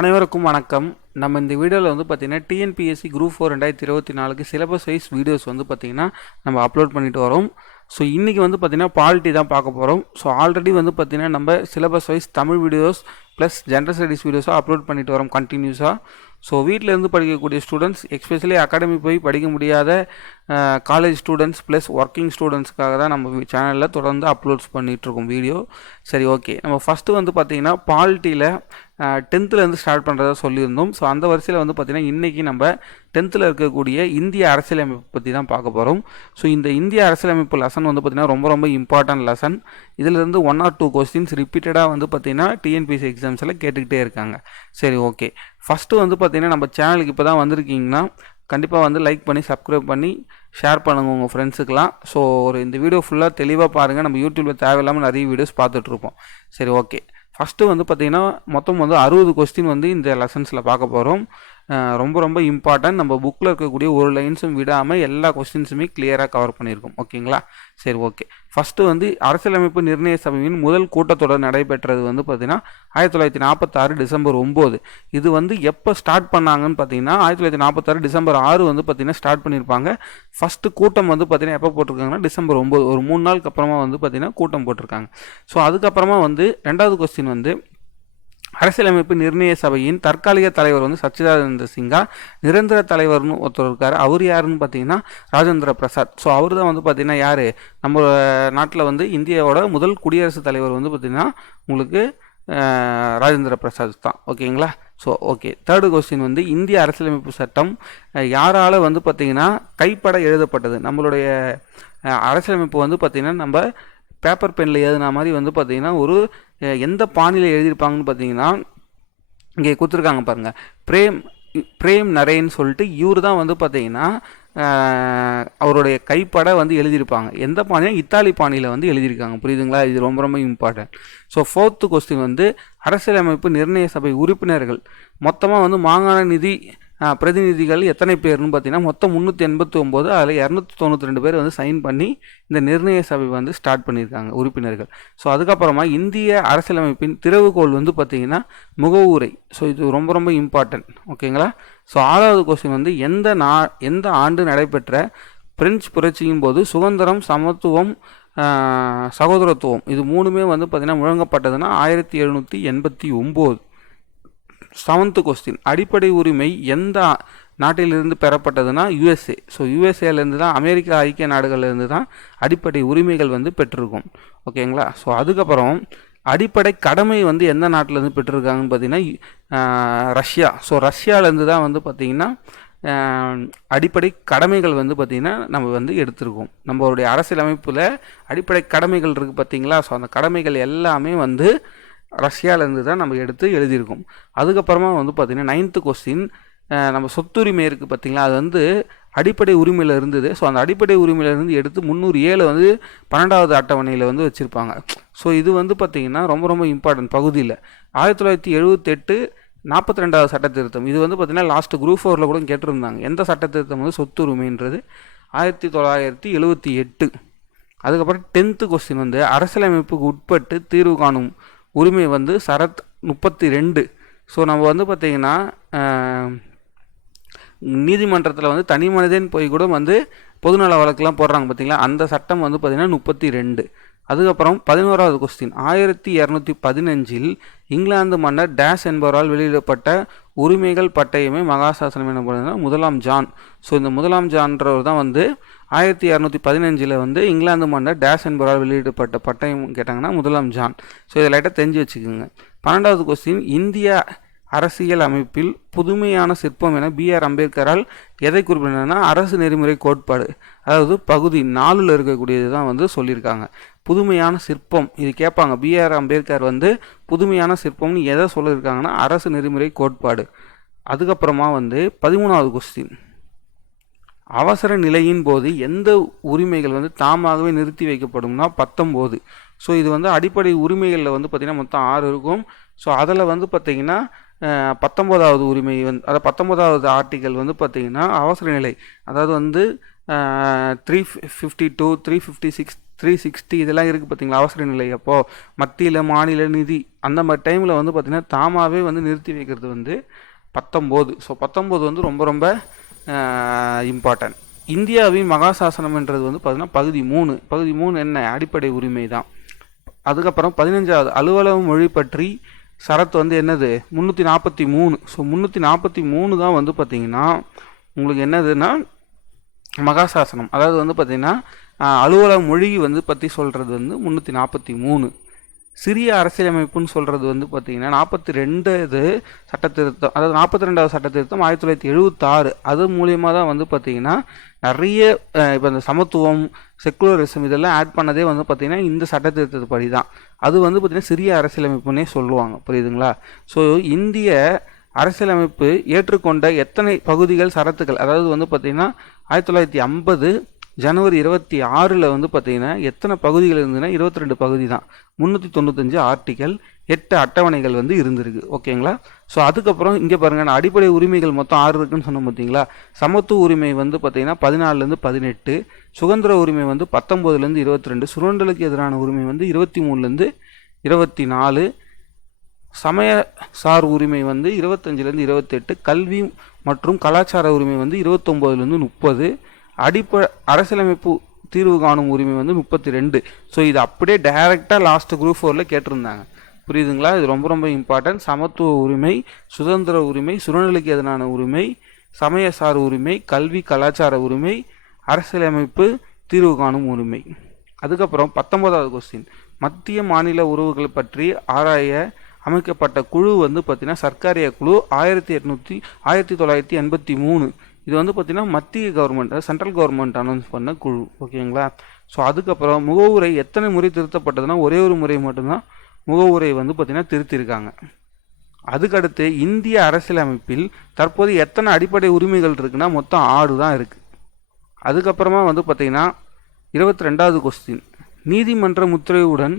அனைவருக்கும் வணக்கம். நம்ம இந்த வீடியோவில் வந்து பார்த்திங்கன்னா டிஎன்பிஎஸ்சி குரூப் ஃபோர் ரெண்டாயிரத்தி இருபத்தி நாலுக்கு சிலபஸ் வைஸ் வீடியோஸ் வந்து பார்த்திங்கன்னா நம்ம அப்லோட் பண்ணிட்டு வரோம். ஸோ இன்றைக்கி வந்து பார்த்திங்கன்னா பாலிட்டி தான் பார்க்க போகிறோம் ஸோ ஆல்ரெடி வந்து பார்த்திங்கன்னா நம்ம syllabus wise Tamil videos plus general studies வீடியோஸாக upload பண்ணிட்டு வரோம் கண்டினியூஸாக ஸோ வீட்டிலேருந்து படிக்கக்கூடிய ஸ்டூடெண்ட்ஸ் எக்ஸ்பெஷலி அகாடமி போய் படிக்க முடியாத காலேஜ் ஸ்டூடெண்ட்ஸ் ப்ளஸ் ஒர்க்கிங் ஸ்டூடெண்ட்ஸ்க்காக தான் நம்ம சேனலில் தொடர்ந்து அப்லோட்ஸ் பண்ணிகிட்ருக்கோம் வீடியோ சரி ஓகே நம்ம ஃபஸ்ட்டு வந்து பார்த்திங்கன்னா பாலிட்டியில் டென்த்துலேருந்து ஸ்டார்ட் பண்ணுறதா சொல்லியிருந்தோம். ஸோ அந்த வரிசையில் வந்து பார்த்திங்கன்னா இன்றைக்கி நம்ம டென்த்தில் இருக்கக்கூடிய இந்திய அரசியலமைப்பு பற்றி தான் பார்க்க போகிறோம் ஸோ இந்த இந்திய அரசியலமைப்பு லெசன் வந்து பார்த்திங்கன்னா ரொம்ப ரொம்ப இம்பார்ட்டன்ட் லெசன் இதிலிருந்து ஒன் ஆர் டூ கொஸ்டின்ஸ் ரிப்பீட்டடாக வந்து பார்த்திங்கன்னா டிஎன்பிசி எக்ஸாம்ஸில் கேட்டுக்கிட்டே இருக்காங்க. சரி ஓகே ஃபஸ்ட்டு வந்து பார்த்திங்கன்னா நம்ம சேனலுக்கு இப்போ தான் வந்திருக்கீங்கன்னா கண்டிப்பாக வந்து லைக் பண்ணி சப்ஸ்கிரைப் பண்ணி ஷேர் பண்ணுங்கள் உங்கள் ஃப்ரெண்ட்ஸுக்கெலாம் ஸோ ஒரு இந்த வீடியோ ஃபுல்லாக தெளிவாக பாருங்கள் நம்ம யூடியூப்பில் தேவையில்லாமல் நிறைய வீடியோஸ் பார்த்துட்ருப்போம் சரி ஓகே ஃபஸ்ட்டு வந்து பார்த்திங்கன்னா மொத்தம் வந்து அறுபது கொஸ்டின் வந்து இந்த லெசன்ஸில் பார்க்க போகிறோம் ரொம்ப ரொம்ப இம்பார்ட்டன்ட் நம்ம புக்கில் இருக்கக்கூடிய ஒரு லைன்ஸும் விடாமல் எல்லா கொஸ்டின்ஸுமே கிளியராக கவர் பண்ணியிருக்கோம். ஓகேங்களா? சரி ஓகே ஃபஸ்ட்டு வந்து அரசியலமைப்பு நிர்ணய சபையின் முதல் கூட்டத்தொடர் நடைபெற்றது வந்து பார்த்திங்கன்னா ஆயிரத்தி தொள்ளாயிரத்தி நாற்பத்தாறு டிசம்பர் ஒம்பது. இது வந்து எப்போ ஸ்டார்ட் பண்ணாங்கன்னு பார்த்தீங்கன்னா ஆயிரத்தி தொள்ளாயிரத்தி நாற்பத்தாறு டிசம்பர் ஆறு வந்து பார்த்திங்கன்னா ஸ்டார்ட் பண்ணியிருப்பாங்க. ஃபஸ்ட்டு கூட்டம் வந்து பார்த்திங்கன்னா எப்போ போட்டிருக்காங்கன்னா டிசம்பர் ஒம்பது ஒரு மூணு நாளுக்கு அப்புறமா வந்து பார்த்திங்கன்னா கூட்டம் போட்டிருக்காங்க. ஸோ அதுக்கப்புறமா வந்து ரெண்டாவது கொஸ்டின் வந்து அரசியலமைப்பு நிர்ணய சபையின் தற்காலிக தலைவர் வந்து சச்சிதானந்த சிங்கா நிரந்தர தலைவர்னு ஒருத்தர் இருக்கார். அவர் யாருன்னு பார்த்தீங்கன்னா ராஜேந்திர பிரசாத். ஸோ அவர் தான் வந்து பார்த்தீங்கன்னா யார்? நம்ம நாட்டில் வந்து இந்தியாவோட முதல் குடியரசுத் தலைவர் வந்து பார்த்திங்கன்னா உங்களுக்கு ராஜேந்திர பிரசாத் தான். ஓகேங்களா ஸோ ஓகே தேர்டு கொஸ்டின் வந்து இந்திய அரசியலமைப்பு சட்டம் யாரால் வந்து பார்த்திங்கன்னா கைப்பட எழுதப்பட்டது? நம்மளுடைய அரசியலமைப்பு வந்து பார்த்திங்கன்னா நம்ம பேப்பர் பெனில் எழுதின மாதிரி வந்து பார்த்திங்கன்னா ஒரு எந்த பாணியில் எழுதியிருப்பாங்கன்னு பார்த்தீங்கன்னா இங்கே கொடுத்துருக்காங்க பாருங்கள் பிரேம் பிரேம் நரேன்னு சொல்லிட்டு இவர் தான் வந்து பார்த்தீங்கன்னா அவருடைய கைப்பட வந்து எழுதியிருப்பாங்க. எந்த பாணியாக இத்தாலி பாணியில் வந்து எழுதியிருக்காங்க. புரியுதுங்களா? இது ரொம்ப ரொம்ப இம்பார்ட்டன்ட் ஸோ ஃபோர்த்து கொஸ்டின் வந்து அரசியலமைப்பு நிர்ணய சபை உறுப்பினர்கள். மொத்தமாக வந்து மாகாண நிதி பிரதிநிதிகள் எத்தனை பேர்னு பார்த்தீங்கன்னா மொத்தம் முந்நூற்றி எண்பத்தி ஒம்பது அதில் இரநூத்தி தொண்ணூற்றி ரெண்டு பேர் வந்து சைன் பண்ணி இந்த நிர்ணய சபை வந்து ஸ்டார்ட் பண்ணியிருக்காங்க உறுப்பினர்கள். ஸோ அதுக்கப்புறமா இந்திய அரசியலமைப்பின் திறவுகோள் வந்து பார்த்திங்கன்னா முகவுரை. ஸோ இது ரொம்ப ரொம்ப இம்பார்ட்டன்ட் ஓகேங்களா ஸோ ஆறாவது கொஸ்டின் வந்து எந்த நா எந்த ஆண்டு நடைபெற்ற பிரெஞ்சு புரட்சியின் போது சுதந்திரம் சமத்துவம் சகோதரத்துவம் இது மூணுமே வந்து பார்த்திங்கன்னா முழங்கப்பட்டதுன்னா ஆயிரத்தி எழுநூற்றி எண்பத்தி ஒம்பது. செவன்த்து கொஸ்டின் அடிப்படை உரிமை எந்த நாட்டிலிருந்து பெறப்பட்டதுன்னா யுஎஸ்ஏ ஸோ யுஎஸ்ஏலேருந்து தான் அமெரிக்கா ஐக்கிய நாடுகள்லேருந்து தான் அடிப்படை உரிமைகள் வந்து பெற்றிருக்கும். ஓகேங்களா ஸோ அதுக்கப்புறம் அடிப்படை கடமை வந்து எந்த நாட்டிலேருந்து பெற்றிருக்காங்கன்னு பார்த்தீங்கன்னா ரஷ்யா. ஸோ ரஷ்யாவிலேருந்து தான் வந்து பார்த்திங்கன்னா அடிப்படை கடமைகள் வந்து பார்த்திங்கன்னா நம்ம வந்து எடுத்திருக்கோம். நம்மளுடைய அரசியலமைப்பில் அடிப்படை கடமைகள் இருக்குது பார்த்திங்களா? ஸோ அந்த கடமைகள் எல்லாமே வந்து ரஷ்யாவிலேருந்து தான் நம்ம எடுத்து எழுதியிருக்கோம். அதுக்கப்புறமா வந்து பார்த்திங்கன்னா நைன்த்து கொஸ்டின் நம்ம சொத்துரிமை இருக்குது பார்த்திங்களா? அது வந்து அடிப்படை உரிமையில் இருந்தது. ஸோ அந்த அடிப்படை உரிமையிலேருந்து எடுத்து முந்நூறு ஏழு வந்து பன்னெண்டாவது அட்டவணையில் வந்து வச்சுருப்பாங்க. ஸோ இது வந்து பார்த்திங்கன்னா ரொம்ப ரொம்ப இம்பார்ட்டன்ட் பகுதியில். ஆயிரத்தி தொள்ளாயிரத்தி எழுபத்தெட்டு நாற்பத்தி ரெண்டாவது சட்ட திருத்தம் இது வந்து பார்த்திங்கன்னா லாஸ்ட்டு குரூப் ஃபோரில் கூட கேட்டிருந்தாங்க. எந்த சட்ட திருத்தம் வந்து சொத்துரிமைன்றது? ஆயிரத்தி தொள்ளாயிரத்தி எழுபத்தி எட்டு. அதுக்கப்புறம் டென்த்து கொஸ்டின் வந்து அரசியலமைப்புக்கு உட்பட்டு தீர்வு காணும் உரிமை வந்து சரத் முப்பத்தி ரெண்டு ஸோ நம்ம வந்து பார்த்திங்கன்னா நீதிமன்றத்தில் வந்து தனி மனிதன் போய் கூட வந்து பொதுநல வழக்கெலாம் போடுறாங்க பார்த்திங்களா அந்த சட்டம் வந்து பார்த்திங்கன்னா முப்பத்தி ரெண்டு அதுக்கப்புறம் பதினோராவது கொஸ்டின் ஆயிரத்தி இரநூத்தி பதினஞ்சில் இங்கிலாந்து மன்னர் டேஷ் என்பவரால் வெளியிடப்பட்ட உரிமைகள் பட்டயமே மகாசாசனம் எனப்படுதுன்னா முதலாம் ஜான். ஸோ இந்த முதலாம் ஜான்றவர் தான் வந்து ஆயிரத்தி இரநூத்தி பதினஞ்சில் வந்து இங்கிலாந்து மன்னர் டேஸ் என்பவரால் வெளியிடப்பட்ட பட்டயம் கேட்டாங்கன்னா முதலாம் ஜான். ஸோ இதை லைட்டாக தெரிஞ்சு வச்சுக்கோங்க. பன்னெண்டாவது கொஸ்டின் இந்திய அரசியல் அமைப்பில் புதுமையான சிற்பம் என பி ஆர் அம்பேத்கரால் எதை குறிப்பிட்டனா அரசு நெறிமுறை கோட்பாடு. அதாவது பகுதி நாலில் இருக்கக்கூடியது தான் வந்து சொல்லியிருக்காங்க. புதுமையான சிற்பம். இது கேட்பாங்க. பிஆர் அம்பேத்கர் வந்து புதுமையான சிற்பம்னு எதை சொல்லியிருக்காங்கன்னா அரசு நெறிமுறை கோட்பாடு. அதுக்கப்புறமா வந்து பதிமூணாவது கொஸ்டின் அவசர நிலையின் போது எந்த உரிமைகள் வந்து தாமாகவே நிறுத்தி வைக்கப்படும்னா பத்தொம்போது. ஸோ இது வந்து அடிப்படை உரிமைகளில் வந்து பார்த்திங்கன்னா மொத்தம் ஆறு இருக்கும். ஸோ அதில் வந்து பார்த்திங்கன்னா பத்தொம்போதாவது உரிமை வந்து அதாவது பத்தொம்போதாவது ஆர்டிக்கல் வந்து பார்த்திங்கன்னா அவசர நிலை. அதாவது வந்து three fifty two three fifty six three sixty இதெல்லாம் இருக்குது பார்த்தீங்களா அவசர நிலை. அப்போது மத்தியில் மாநில நிதி அந்த மாதிரி டைமில் வந்து பார்த்திங்கன்னா தாமாகவே வந்து நிறுத்தி வைக்கிறது வந்து பத்தொம்போது. ஸோ பத்தொம்போது வந்து ரொம்ப ரொம்ப இம்பார்ட்டன்ட் இந்தியாவின் மகாசாசனம்ன்றது வந்து பார்த்திங்கன்னா பகுதி மூணு. பகுதி மூணு என்ன? அடிப்படை உரிமை தான். அதுக்கப்புறம் பதினஞ்சாவது அலுவலக மொழி பற்றி சரத்து வந்து என்னது? முந்நூற்றி நாற்பத்தி மூணு. ஸோ முந்நூற்றி நாற்பத்தி மூணு தான் வந்து பார்த்திங்கன்னா உங்களுக்கு என்னதுன்னா மகாசாசனம். அதாவது வந்து பார்த்திங்கன்னா ஆஹ், அலுவலக மொழி வந்து பற்றி சொல்கிறது வந்து முந்நூற்றி நாற்பத்தி மூணு. சிறிய அரசியலமைப்புன்னு சொல்கிறது வந்து பார்த்திங்கன்னா நாற்பத்தி ரெண்டு இது அதாவது நாற்பத்தி ரெண்டாவது சட்ட திருத்தம் ஆயிரத்தி தொள்ளாயிரத்தி எழுபத்தாறு அது மூலியமாக தான் வந்து பார்த்திங்கன்னா நிறைய இப்போ இந்த சமத்துவம் செக்குலரிசம் இதெல்லாம் ஆட் பண்ணதே வந்து பார்த்திங்கன்னா இந்த சட்ட திருத்தப்படி தான் அது வந்து பார்த்திங்கன்னா சிறிய அரசியலமைப்புன்னே சொல்லுவாங்க. புரியுதுங்களா? ஸோ இந்திய அரசியலமைப்பு ஏற்றுக்கொண்ட எத்தனை பகுதிகள் சரத்துக்கள்? அதாவது வந்து பார்த்திங்கன்னா ஆயிரத்தி தொள்ளாயிரத்தி ஐம்பது ஜனவரி இருபத்தி ஆறில் வந்து பார்த்திங்கன்னா எத்தனை பகுதிகள் இருந்ததுன்னா இருபத்தி ரெண்டு பகுதி தான் முந்நூற்றி தொண்ணூத்தஞ்சு ஆர்டிக்கல் எட்டு அட்டவணைகள் வந்து இருந்திருக்கு. ஓகேங்களா? ஸோ அதுக்கப்புறம் இங்கே பாருங்கள் நான் அடிப்படை உரிமைகள் மொத்தம் ஆறு இருக்குன்னு சொன்னோம் பார்த்தீங்களா சமத்துவ உரிமை வந்து பார்த்திங்கன்னா பதினாலுலேருந்து பதினெட்டு. சுதந்திர உரிமை வந்து பத்தொம்போதுலேருந்து இருபத்தி ரெண்டு சுரண்டலுக்கு எதிரான உரிமை வந்து இருபத்தி மூணுலேருந்து இருபத்தி நாலு. சமய சார் உரிமை வந்து இருபத்தஞ்சிலேருந்து இருபத்தெட்டு கல்வி மற்றும் கலாச்சார உரிமை வந்து இருபத்தொம்போதுலேருந்து முப்பது அடிப்ப அரசியலமைப்பு தீர்வு காணும் உரிமை வந்து முப்பத்தி ரெண்டு ஸோ இது அப்படியே டைரெக்டாக லாஸ்ட் குரூப் ஃபோரில் கேட்டிருந்தாங்க. புரியுதுங்களா? இது ரொம்ப ரொம்ப இம்பார்ட்டன்ட் சமத்துவ உரிமை சுதந்திர உரிமை சுரநிலைக்கு எதிரான உரிமை சமய சார் உரிமை கல்வி கலாச்சார உரிமை அரசியலமைப்பு தீர்வு காணும் உரிமை. அதுக்கப்புறம் பத்தொன்பதாவது கொஸ்டின் மத்திய மாநில உறவுகள் பற்றி ஆராய அமைக்கப்பட்ட குழு வந்து பார்த்தீங்கன்னா சர்க்காரிய குழு ஆயிரத்தி எட்நூற்றி ஆயிரத்தி தொள்ளாயிரத்தி எண்பத்தி மூணு. இது வந்து பார்த்திங்கன்னா மத்திய கவர்மெண்ட் சென்ட்ரல் கவர்மெண்ட் அனௌன்ஸ் பண்ண குழு ஓகேங்களா? ஸோ அதுக்கப்புறம் முகவுரை எத்தனை முறை திருத்தப்பட்டதுன்னா ஒரே ஒரு முறை மட்டும்தான் முகவுரை வந்து பார்த்திங்கன்னா திருத்திருக்காங்க அதுக்கடுத்து இந்திய அரசியலமைப்பில் தற்போது எத்தனை அடிப்படை உரிமைகள் இருக்குன்னா மொத்தம் ஆறு தான் இருக்குது அதுக்கப்புறமா வந்து பார்த்திங்கன்னா இருபத்தி ரெண்டாவது கொஸ்டின் நீதிமன்ற முத்திரையுடன்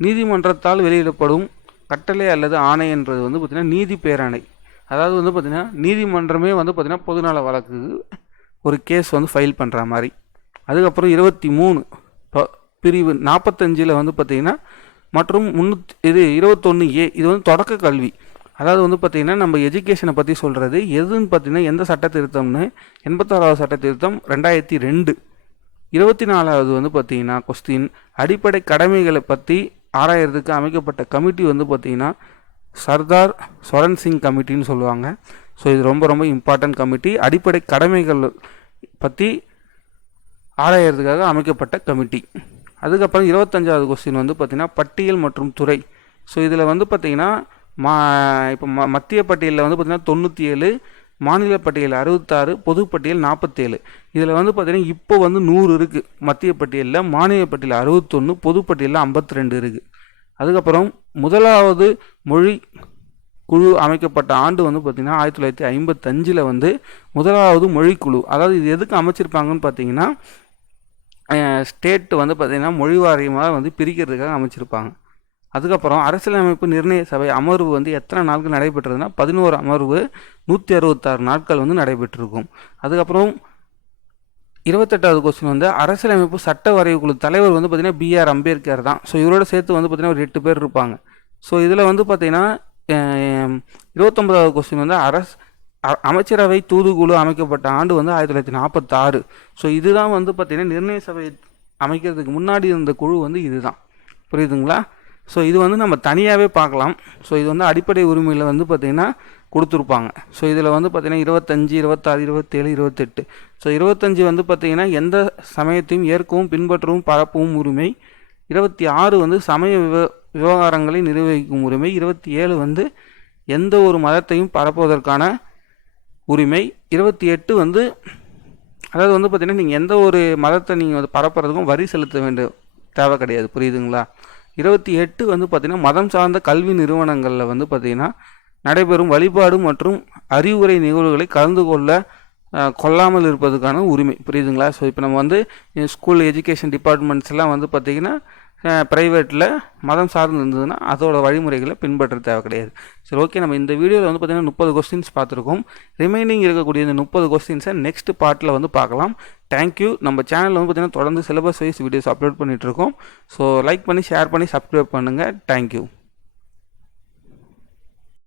நீதிமன்றத்தால் வெளியிடப்படும் கட்டளை அல்லது ஆணைன்றது வந்து பார்த்திங்கன்னா நீதி பேராணை. அதாவது வந்து பார்த்திங்கன்னா நீதிமன்றமே வந்து பார்த்திங்கன்னா பொதுநல வழக்கு ஒரு கேஸ் வந்து ஃபைல் பண்ணுற மாதிரி. அதுக்கப்புறம் இருபத்தி மூணு ப- பிரிவு நாற்பத்தஞ்சில் வந்து பார்த்திங்கன்னா மற்றும் முந்நூற்றி இது இருபத்தொன்று ஏ இது வந்து தொடக்க கல்வி. அதாவது வந்து பார்த்திங்கன்னா நம்ம எஜுகேஷனை பற்றி சொல்கிறது எதுன்னு பார்த்திங்கன்னா எந்த சட்ட திருத்தம்னு எண்பத்தாறாவது சட்ட திருத்தம் ரெண்டாயிரத்தி ரெண்டு. இருபத்தி நாலாவது வந்து பார்த்தீங்கன்னா கொஸ்டின் அடிப்படை கடமைகளை பற்றி ஆராயறதுக்கு அமைக்கப்பட்ட கமிட்டி வந்து பார்த்திங்கன்னா சர்தார் சொரன் சிங் கமிட்டின்னு சொல்லுவாங்க. ஸோ இது ரொம்ப ரொம்ப இம்பார்ட்டன்ட் கமிட்டி. அடிப்படை கடமைகள் பற்றி ஆராயறதுக்காக அமைக்கப்பட்ட கமிட்டி. அதுக்கப்புறம் இருபத்தஞ்சாவது கொஸ்டின் வந்து பார்த்திங்கன்னா பட்டியல் மற்றும் துறை. ஸோ இதில் வந்து பார்த்திங்கன்னா மா இப்போ ம மத்திய பட்டியலில் வந்து பார்த்திங்கன்னா தொண்ணூற்றி ஏழு மாநில பட்டியல் அறுபத்தாறு பொதுப்பட்டியல் நாற்பத்தேழு இதில் வந்து பார்த்திங்கன்னா இப்போ வந்து நூறு இருக்குது மத்திய பட்டியலில் மாநில பட்டியல் அறுபத்தொன்று பொதுப்பட்டியலில் ஐம்பத்தி ரெண்டு இருக்குது அதுக்கப்புறம் முதலாவது மொழி குழு அமைக்கப்பட்ட ஆண்டு வந்து பார்த்திங்கன்னா ஆயிரத்தி தொள்ளாயிரத்தி ஐம்பத்தஞ்சில் வந்து முதலாவது மொழிக்குழு. அதாவது இது எதுக்கு அமைச்சிருப்பாங்கன்னு பார்த்தீங்கன்னா ஸ்டேட் வந்து பார்த்திங்கன்னா மொழி வாரியமாக வந்து பிரிக்கிறதுக்காக அமைச்சிருப்பாங்க. அதுக்கப்புறம் அரசியலமைப்பு நிர்ணய சபை அமர்வு வந்து எத்தனை நாட்கள் நடைபெற்றதுன்னா பதினோரு அமர்வு நூற்றி அறுபத்தாறு நாட்கள் வந்து நடைபெற்றிருக்கும். அதுக்கப்புறம் இருபத்தெட்டாவது கொஸ்டின் வந்து அரசியலமைப்பு சட்ட வரைவு குழு தலைவர் வந்து பார்த்திங்கன்னா பிஆர் அம்பேத்கர் தான். ஸோ இவரோட சேர்த்து வந்து பார்த்திங்கன்னா ஒரு எட்டு பேர் இருப்பாங்க. ஸோ இதில் வந்து பார்த்திங்கன்னா இருபத்தொம்போதாவது இருபத்தொன்பதாவது கொஸ்டின் வந்து அரசு அமைச்சரவை தூதுக்குழு அமைக்கப்பட்ட ஆண்டு வந்து ஆயிரத்தி தொள்ளாயிரத்தி நாற்பத்தாறு ஸோ இதுதான் வந்து பார்த்திங்கன்னா நிர்ணய சபை அமைக்கிறதுக்கு முன்னாடி இருந்த குழு வந்து இதுதான். புரியுதுங்களா? ஸோ இது வந்து நம்ம தனியாகவே பார்க்கலாம். ஸோ இது வந்து அடிப்படை உரிமையில் வந்து பார்த்திங்கன்னா கொடுத்துருப்பாங்க. ஸோ இதில் வந்து பார்த்திங்கன்னா இருபத்தஞ்சி இருபத்தாறு இருபத்தேழு இருபத்தெட்டு. ஸோ இருபத்தஞ்சி வந்து பார்த்திங்கன்னா எந்த சமயத்தையும் ஏற்கவும் பின்பற்றவும் பரப்பவும் உரிமை. இருபத்தி ஆறு வந்து சமய விவ விவகாரங்களை நிர்வகிக்கும் உரிமை. இருபத்தி ஏழு வந்து எந்த ஒரு மதத்தையும் பரப்புவதற்கான உரிமை. இருபத்தி எட்டு வந்து அதாவது வந்து பார்த்திங்கன்னா நீங்கள் எந்த ஒரு மதத்தை நீங்கள் வந்து பரப்புறதுக்கும் வரி செலுத்த வேண்டிய தேவை கிடையாது. புரியுதுங்களா? இருபத்தி எட்டு வந்து பார்த்திங்கன்னா மதம் சார்ந்த கல்வி நிறுவனங்களில் வந்து பார்த்திங்கன்னா நடைபெறும் வழிபாடு மற்றும் அறிவுரை நிகழ்வுகளை கலந்து கொள்ள கொள்ளாமல் இருப்பதுக்கான உரிமை. புரியுதுங்களா? ஸோ இப்போ நம்ம வந்து ஸ்கூல் எஜுகேஷன் டிபார்ட்மெண்ட்ஸ்லாம் வந்து பார்த்திங்கன்னா ப்ரைவேட்டில் மதம் சார்ந்து இருந்ததுன்னா அதோட வழிமுறைகளை பின்பற்ற தேவை கிடையாது. சரி ஓகே நம்ம இந்த வீடியோவில் வந்து பார்த்திங்கன்னா முப்பது கொஸ்டின்ஸ் பார்த்துருக்கோம். ரிமைனிங் இருக்கக்கூடிய இந்த முப்பது கொஸ்டின்ஸை நெக்ஸ்ட் பார்ட்டில் வந்து பார்க்கலாம். தேங்க்யூ நம்ம சேனலில் வந்து பார்த்திங்கன்னா தொடர்ந்து சிலபஸ் வைஸ் வீடியோஸ் அப்லோட் பண்ணிகிட்ருக்கோம் ஸோ லைக் பண்ணி ஷேர் பண்ணி சப்ஸ்கிரைப் பண்ணுங்கள் தேங்க்யூ